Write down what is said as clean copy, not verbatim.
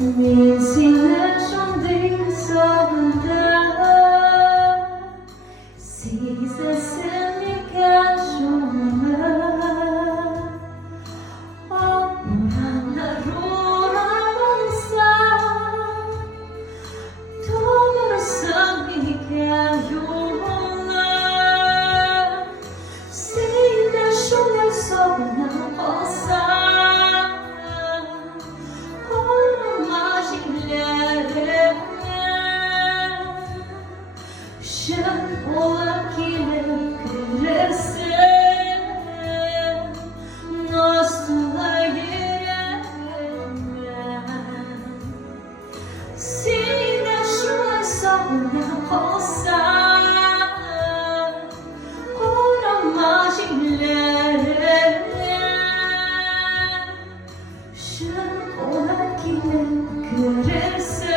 Min sinne som din soldad Sisa semika şunlar Oranlar uğramışlar Doğru semika yollar Sinne şunlar soldad Ola kile kırırsın Nostra yüreğimden Sine şuna savunma olsan Oramaz illerine Şun ola kile kırırsın